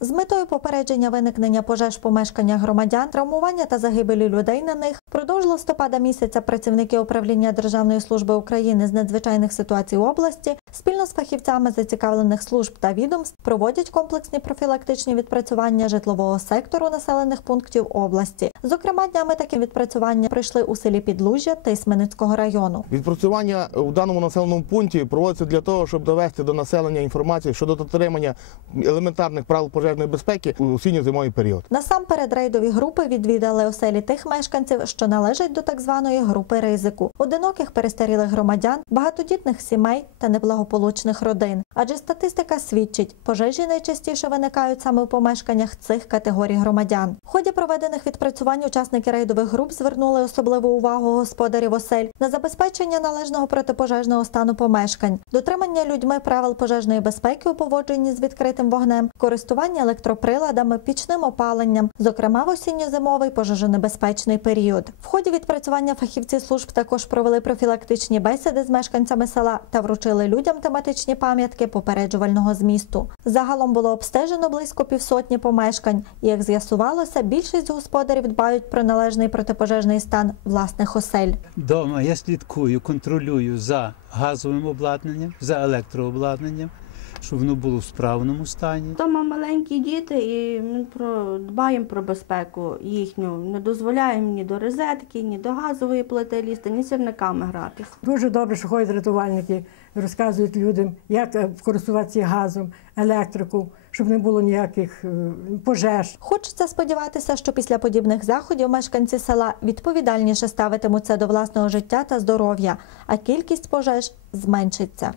З метою попередження виникнення пожеж в помешканнях громадян, травмування та загибелі людей на них впродовж листопада місяця працівники управління Державної служби України з надзвичайних ситуацій області спільно з фахівцями зацікавлених служб та відомств проводять комплексні профілактичні відпрацювання житлового сектору населених пунктів області. Зокрема, днями такі відпрацювання пройшли у селі Підлужжя Тисменицького району. Відпрацювання у даному населеному пункті проводиться для того, щоб довести до населення інформацію щодо дотримання елементарних правил пожежної безпеки у осінньо-зимовий період. Насамперед рейдові групи відвідали оселі тих мешканців, що належать до так званої групи ризику, одиноких перестарілих громадян, багатодітних сімей та неблагополучних родин. Адже статистика свідчить, пожежі найчастіше виникають саме в помешканнях цих категорій громадян. В ході проведених відпрацювань учасники рейдових груп звернули особливу увагу господарів осель на забезпечення належного протипожежного стану помешкань, дотримання людьми правил пожежної безпеки у поводженні з відкритим вогнем, користування електроприладами, пічним опаленням, зокрема в осінньо-зимовий пожежонебезпечний період. В ході відпрацювання фахівці служб також провели профілактичні бесіди з мешканцями села та вручили людям тематичні пам'ятки попереджувального змісту. Загалом було обстежено близько півсотні помешкань. І, як з'ясувалося, більшість господарів дбають про належний протипожежний стан власних осель. Дома я слідкую, контролюю за газовим обладнанням, за електрообладнанням, щоб воно було в справному стані. Вдома маленькі діти, і ми про дбаємо про безпеку їхню. Не дозволяємо ні до розетки, ні до газової плити лізти, ні сірниками гратись. Дуже добре, що ходять рятувальники, розказують людям, як е, користуватися газом, електрику, щоб не було ніяких е, пожеж. Хочеться сподіватися, що після подібних заходів мешканці села відповідальніше ставитимуться до власного життя та здоров'я, а кількість пожеж зменшиться.